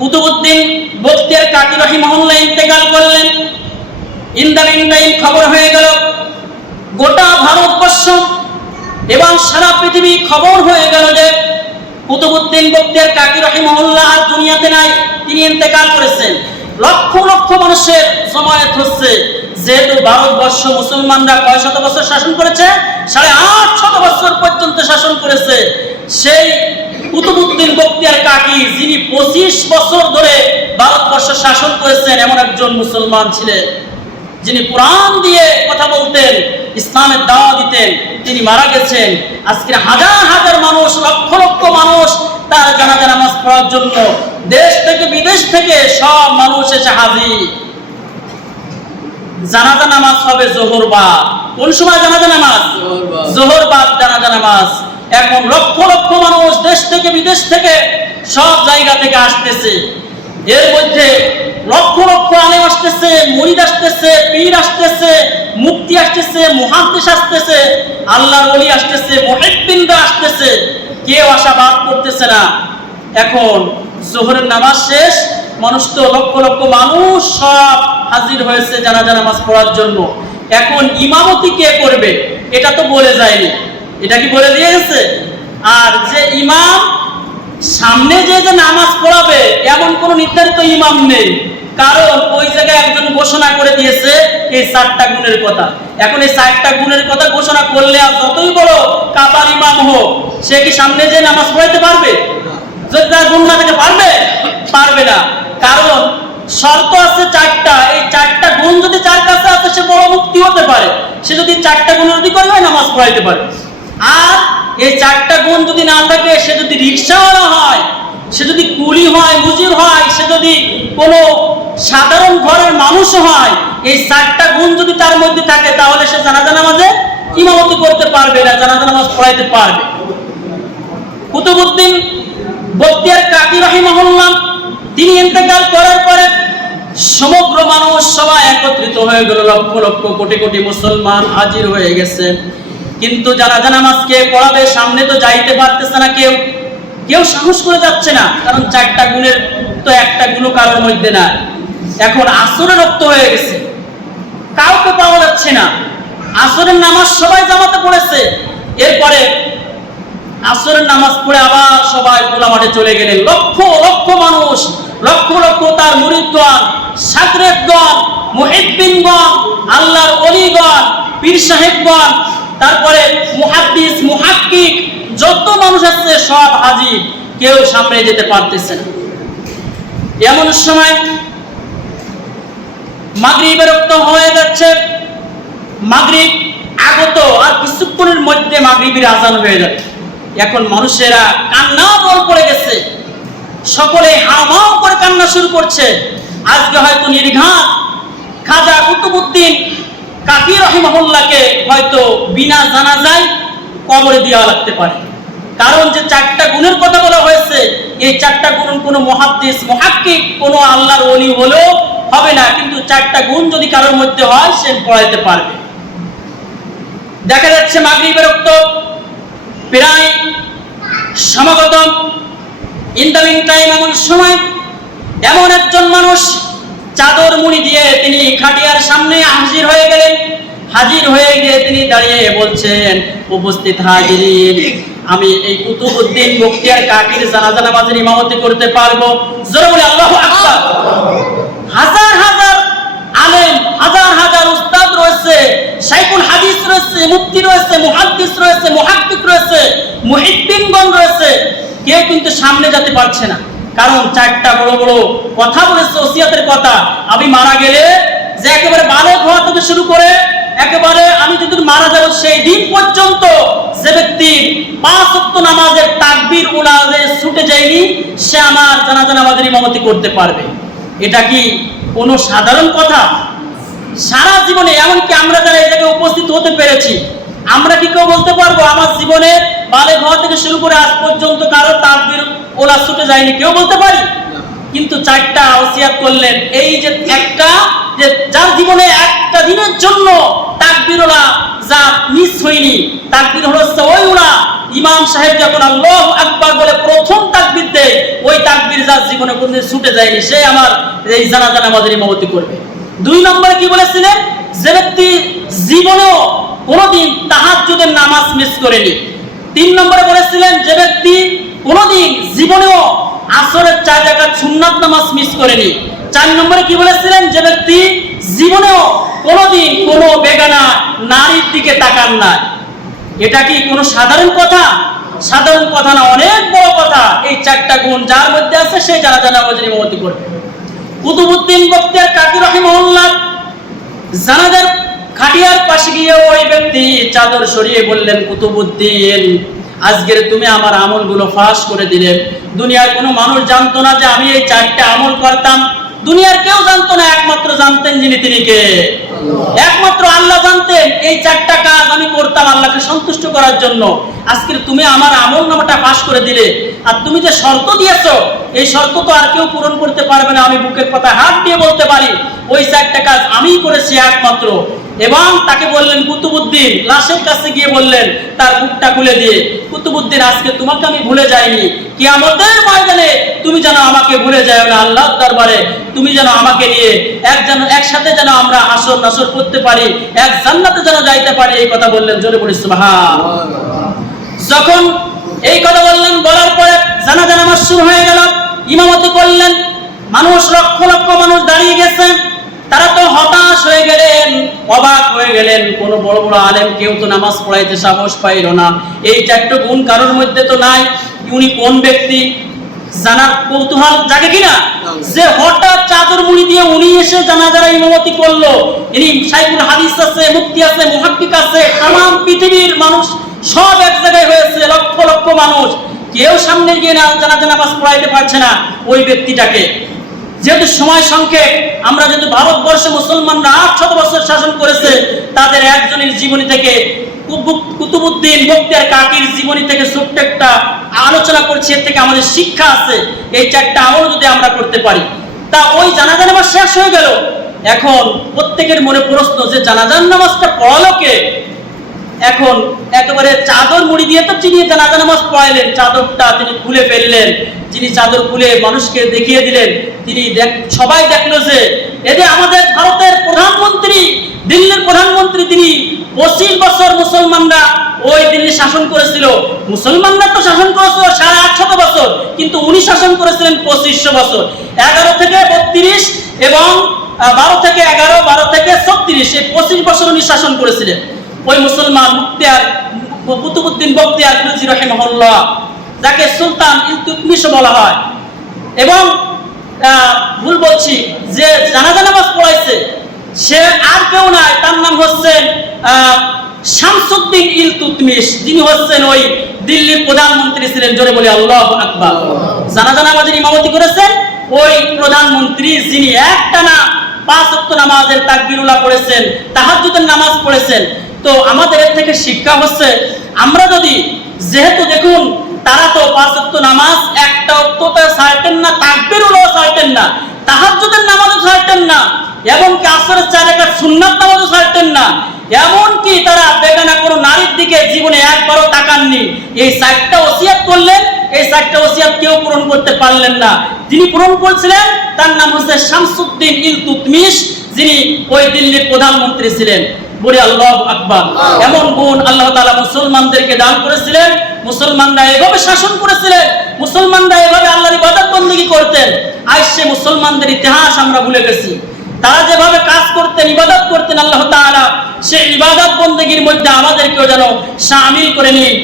কুতুবউদ্দিন বখতিয়ার কাকি রাহিমাহুল্লাহ ইন্তেকাল করলেন। ইন দ্য মিনটাইম খবর হয়ে গেল গোটা ভারতবর্ষ এবং সারা পৃথিবী খবর হয়ে গেল যে কুতুবউদ্দিন বখতিয়ার কাকি রাহিমাহুল্লাহ আর দুনিয়াতে নাই, তিনি ইন্তেকাল করেছেন। লক্ষ লক্ষ মানুষের জমায়েত হচ্ছে, যেহেতু ভারতবর্ষ মুসলমানরা কয় শত বছর শাসন করেছে, 850 বছর পর্যন্ত শাসন করেছে। সেই কুতুবউদ্দিন বখতিয়ার কাকি, যিনি 25 বছর ধরে ভারতবর্ষ শাসন করেছেন, এমন একজন মুসলমান ছিলেন, যিনি কোরআন দিয়ে কথা বলতেন, ইসলামের দাওয়াত দিতেন, তিনি মারা গেছেন। আজকে হাজার হাজার মানুষ, লক্ষ লক্ষ মানুষ তার জানাজা নামাজ পড়ার জন্য দেশ থেকে বিদেশ থেকে সব মানুষ এসে হাজির। জানাজা নামাজ হবে জোহর বাদ। কোন সময় জানাজা নামাজ? জোহর বাদ জানাজা নামাজ। এখন লক্ষ লক্ষ মানুষ দেশ থেকে বিদেশ থেকে সব জায়গা থেকে আসতেছে। এর মধ্যে লক্ষ লক্ষ আলেম আসতেছে, মুরিদ আসতেছে, পীর আসতেছে, মুফতি আসতেছে, মুহাদ্দিস আসতেছে, আল্লাহর ওলি আসতেছে, মুহিদ্দিনরা আসতেছে। কেউ আশা বাদ করতেছে না। এখন জোহরের নামাজ শেষ, মানুষ তো লক্ষ লক্ষ মানুষ সব হাজির হয়েছে জানাজা নামাজ পড়ার জন্য। এখন ইমামতি কে করবে এটা তো বলে যায়নি, এটা কি বলে দিয়ে গেছে? আর যে ইমাম সামনে যে নামাজ পড়াবে এমন কোন নির্ধারিত ইমাম নেই, কারণ ওই জায়গায় একজন ঘোষণা করে দিয়েছে এই 4টা গুণের কথা। এখন এই 4টা গুণের কথা ঘোষণা করলে আর যতই বড় কাবার ইমাম হোক, সে কি সামনে যে নামাজ পড়াইতে পারবে? যদি তার গুণ না থেকে পারবে না, কারণ শর্ত আছে 4টা। এই 4টা গুণ যদি যার কাছে আছে, সে বড় মুফতি হতে পারে, সে যদি 4টা গুণ অধিকারী হয় নামাজ পড়াইতে পারে। আর এই 4টা গুণ যদি না থাকে, সে যদি রিকশাওয়ালা হয়, সে যদি কুলি হয়, মুজির হয়, সে যদি কোনো সাধারণ ঘরের মানুষ হয়, এই 4টা গুণ যদি তার মধ্যে থাকে, তাহলে সে জানাজা নামাজে ইমামতি করতে পারবে না, জানাজা নামাজ পড়াইতে পারবে। কুতুবউদ্দিন বখতিয়ার কাকি রাহিমাহুল্লাহ তিনি ইন্তেকাল করার পরে সমগ্র মানুষ সবাই একত্রিত হয়ে গেল, লক্ষ লক্ষ কোটি কোটি মুসলমান হাজির হয়ে গেছে। কিন্তু জানাজা নামাজ কে পড়াবে? সামনে তো যাইতে পারতেছে না, কেউ সাহস করে যাচ্ছে না, কারণ 4টা গুণের তো একটা গুণও কারোর মধ্যে না। এখন আসরের রক্ত হয়ে গেছে, কাউকে পাওয়া যাচ্ছে না। আসরের নামাজ সবাই জামাতে পড়েছে। এরপরে আসরের নামাজ পড়ে আবার সবাই খোলা মাঠে চলে গেলেন। লক্ষ লক্ষ মানুষ, লক্ষ লক্ষ তার মুরিদগণ, শাগরেদগণ, মুহিদ্দিনগণ, আল্লাহর ওলিগণ, পীর সাহেবগণ, তারপরে মুহাদ্দিস, মুহাক্কিক, যত মানুষ আছে সব হাজির, কেউ সামনে যেতে পারতেছে না। এমন সময় মাগরিবের রক্ত হয়ে যাচ্ছে, মাগরিব আগত আর কিছুক্ষণের মধ্যে মাগরিবের আজান হয়ে যাচ্ছে। এখন মানুষেরা কান্না বল পড়ে গেছে, সকলে হাওমাও করে কান্না শুরু করছে। আজকে হয়তো নির্ঘাত খাজা কুতুবউদ্দিন কাকি রাহিমাহুল্লাহকে হয়তো বিনা জানাজায় কবরে দেওয়া লাগতে পারে, কারণ যে 4টা গুণের কথা বলা হয়েছে, এই 4টা গুণ কোনো মুহাদ্দিস, মুহাক্কিক, কোনো আল্লাহর ওলি হলেও হবে না, কিন্তু 4টা গুণ যদি কারোর মধ্যে হয়, সে পড়াইতে পারবে। দেখা যাচ্ছে মাগরিবের রক্ত প্রায় সমাগত। ইন দ্য মিন টাইম এমন সময় এমন একজন মানুষ চাদর মুড়ি দিয়ে তিনি খাটিয়ার সামনে হাজির হয়ে গেলেন। হাজির হয়ে গিয়ে তিনি দাঁড়িয়ে বলছেন, উপস্থিত হাজিরিন, আমি এই কুতুবউদ্দিন বখতিয়ার কাকির জানাজা নামাজের ইমামতি করতে পারবো। জোরে বলে আল্লাহু আকবার। হাজার হাজার আলেম, হাজার হাজার উস্তাদ রয়েছে, শাইখুল হাদিস রয়েছে, মুফতি রয়েছে, মুহাদ্দিস রয়েছে, মুহাক্কিক রয়েছে, মুহিদ্দিনগণ রয়েছে, কেউ কিন্তু সামনে যেতে পারছে না, কারণ 4টা বড় বড় কথা বলেছে, ওসিয়াতের কথা। আমি মারা গেলে যে একেবারে বালেগ হওয়া থেকে শুরু করে একেবারে আমি যদি মারা যাব সেই দিন পর্যন্ত যে ব্যক্তি 5 ওয়াক্ত নামাজের তাকবীর উলাজে ছুটে যায়নি, সে আমার জানাজা নামাজের ইমামতি করতে পারবে। এটা কি কোনো সাধারণ কথা? সারা জীবনে, এমনকি আমরা যারা এই জায়গায় উপস্থিত হতে পেরেছি, আমরা কি কেউ বলতে পারবো আমার জীবনে বালেগ হওয়া থেকে শুরু করে আজ পর্যন্ত কারো তাকবীর উলাজ ছুটে যায়নি? কেউ বলতে পারি? কিন্তু 4টা ওসিয়াত করলেন, এই যে একটা, যে যার জীবনে একটা দিনের জন্য তাকবীর ওলা যা মিস হয়নি, তাকবীর হচ্ছে ওই ওলা ইমাম সাহেব যখন আল্লাহু আকবার বলে প্রথম তাকবীর দেয়, ওই তাকবীর যার জীবনে কোনদিন ছুটে যায়নি, সে আমার এই জানাজা নামাজের ইমামতি করবে। 2 নম্বরে কি বলেছিলেন? যে ব্যক্তি জীবনেও কোনোদিন তাহাজ্জুদের নামাজ মিস করেনি। 3 নম্বরে বলেছিলেন যে ব্যক্তি কোনোদিন জীবনেও আসরের 4 রাকাত সুন্নাত নামাজ মিস করেনি। 4 নম্বরে কি বলেছিলেন? যে ব্যক্তি জীবনেও কোনোদিন কোনো বেগানা নারীর দিকে তাকান না। এটা কি কোনো সাধারণ কথা? সাধারণ কথা না, অনেক বড় কথা। এই 4টা গুণ যার মধ্যে আছে সে জানাজা নামাজের ইমামতি করবে। কুতুবউদ্দিন বখতিয়ার কাকি রাহিমাহুল্লাহ জানাজার খাটিয়ার পাশে গিয়ে ওই ব্যক্তি চাদর সরিয়ে বললেন, কুতুবউদ্দিন, আজকের তুমি আমার আমলগুলো ফাঁস করে দিলে। দুনিয়ার কোনো মানুষ জানতো না যে আমি এই 4টা আমল করতাম। দুনিয়ার কেউ জানতো না, একমাত্র জানতেন যিনি, তিনি কে? একমাত্র আল্লাহ জানতেন। এই 4টা কাজ আমি করতাম আল্লাহকে সন্তুষ্ট করার জন্য। আজকে তুমি আমার আমল নামাটা পাস করে দিলে, আর তুমি যে শর্ত দিয়েছো, এই শর্ত তো আর কেউ পূরণ করতে পারবে না। আমি বুকের পাতায় হাত দিয়ে বলতে পারি ওই 4টা কাজ আমিই করেছি একমাত্র। এবং তাকে বললেন কুতুবউদ্দিন, লাশের কাছে গিয়ে বললেন তার বুকটা খুলে দিয়ে, কুতুবউদ্দিন, আজকে তোমাকে আমি ভুলে যাইনি। কিয়ামতের ময়দানে তুমি যেন আমাকে ভুলে যাও না। আল্লাহর দরবারে তুমি যেন আমাকে নিয়ে একসাথে যেন আমরা হাসর নাসর করতে পারি, এক জান্নাতে যেন যাইতে পারি। এই কথা বললেন, জোরে বলি সুবহানাল্লাহ। যখন এই কথা বললেন, বলার পরে জানাজা নামাজ শুরু হয়ে গেল। ইমামতি করলেন, মানুষ লক্ষ লক্ষ মানুষ দাঁড়িয়ে গেছে। তারা তো হতাশ হয়ে গেলেন, অবাক হয়ে গেলেন। কোন বড় বড় আলেম কেউ তো নামাজ পড়াইতে সাহস পাইল না। এই 4টা গুণ কারোর মধ্যে তো নাই। উনি কোন ব্যক্তি জানার কৌতূহল জাগে কিনা, যে হঠাৎ চাদর মুড়ি দিয়ে উনি এসে জানাজার ইমামতি করলো। ইনি শাইখুল হাদিস আছে, মুফতি আছে, মুহাক্কিক আছে, তামাম পৃথিবীর মানুষ সব এক জায়গায় হয়েছে, লক্ষ লক্ষ মানুষ। কেউ সামনে গিয়ে জানাজা নামাজ পড়াইতে পারছে না ওই ব্যক্তিটাকে। যেহেতু সময় সংক্ষেপ, আমরা যেহেতু ভারতবর্ষে মুসলমানরা 800 বছর শাসন করেছে, তাদের একজনের জীবনী থেকে, কুতুবউদ্দিন বখতিয়ার কাকির জীবনী থেকে ছোট্ট একটা আলোচনা করছি। এর থেকে আমাদের শিক্ষা আছে। এই 4টা আমল যদি আমরা করতে পারি, তা ওই জানাজা নামাজ শেষ হয়ে গেল। এখন প্রত্যেকের মনে প্রশ্ন যে জানাজার নামাজটা পড়ালো কে? এখন একেবারে চাদর মুড়ি দিয়ে তো যিনি জানাজা নামাজ পড়াইলেন, চাদরটা তিনি খুলে ফেললেন। যিনি চাদর খুলে মানুষকে দেখিয়ে দিলেন, তিনি সবাই দেখলো যে এতে আমাদের ভারতের প্রধানমন্ত্রী, দিল্লির প্রধানমন্ত্রী, তিনি 25 বছর মুসলমানরা ওই দিল্লি শাসন করেছিল। মুসলমানরা তো শাসন করেছিল 850 বছর, কিন্তু উনি শাসন করেছিলেন 2500 বছর। 11 থেকে 32 এবং 12 থেকে 11, 12 থেকে 36, এই 25 বছর উনি শাসন করেছিলেন। ওই মুসলমান কুতুবউদ্দিন বখতিয়ার খিলজি রাহিমাহুল্লাহ, যাকে সুলতান ইলতুতমিশ বলা হয়, এবং ভুল বলছি, যে জানাজা নামাজ পড়াইছে সে আর কেউ নাই, তার নাম হচ্ছেন শামসুদ্দিন ইলতুতমিশ, যিনি হচ্ছেন ওই দিল্লির প্রধানমন্ত্রী ছিলেন। জোরে বলি আল্লাহু আকবার। জানাজা নামাজের ইমামতি করেছেন ওই প্রধানমন্ত্রী, যিনি একটানা 5 ওয়াক্ত নামাজের তাকবীরুল্লাহ পড়েছেন, তাহাজ্জুদের নামাজ পড়েছেন। তো আমাদের এর থেকে শিক্ষা হচ্ছে, আমরা যদি, যেহেতু দেখুন তারা তো 5 ওয়াক্ত নামাজ একটা ওয়াক্তটা ছাড়তেন না, তাকবীরুল্লাহ ছাড়তেন না, তাহাজ্জুদের নামাজও ছাড়তেন না, এবং কি আসরের 4 রাকাত সুন্নাত নামাজও ছাড়তেন না। এমন কি তারা বেগানা কোনো নারীর দিকে জীবনে একবারও তাকাননি। এই 4টা ওসিয়ত করলেন, এই 4টা ওসিয়ত কেউ পূরণ করতে পারলেন না। যিনি পূরণ করেছিলেন তার নাম হচ্ছে শামসুদ্দিন ইলতুতমিশ, যিনি ওই দিল্লির প্রধানমন্ত্রী ছিলেন। বলি আল্লাহু আকবার। এমন গুণ আল্লাহ তাআলা মুসলমানদেরকে দান করেছিলেন। মুসলমানরা এভাবে শাসন করেছিলেন, মুসলমানরা এভাবে আল্লাহর ইবাদত বندگی করতেন। আজ সে মুসলমানদের ইতিহাস আমরা ভুলে গেছি। তারা যেভাবে কাজ করতেন, ইবাদত করতেন, আল্লাহ তাআলা সেই ইবাদত বندگির মধ্যে আমাদেরকেও যেন শামিল করে নিন।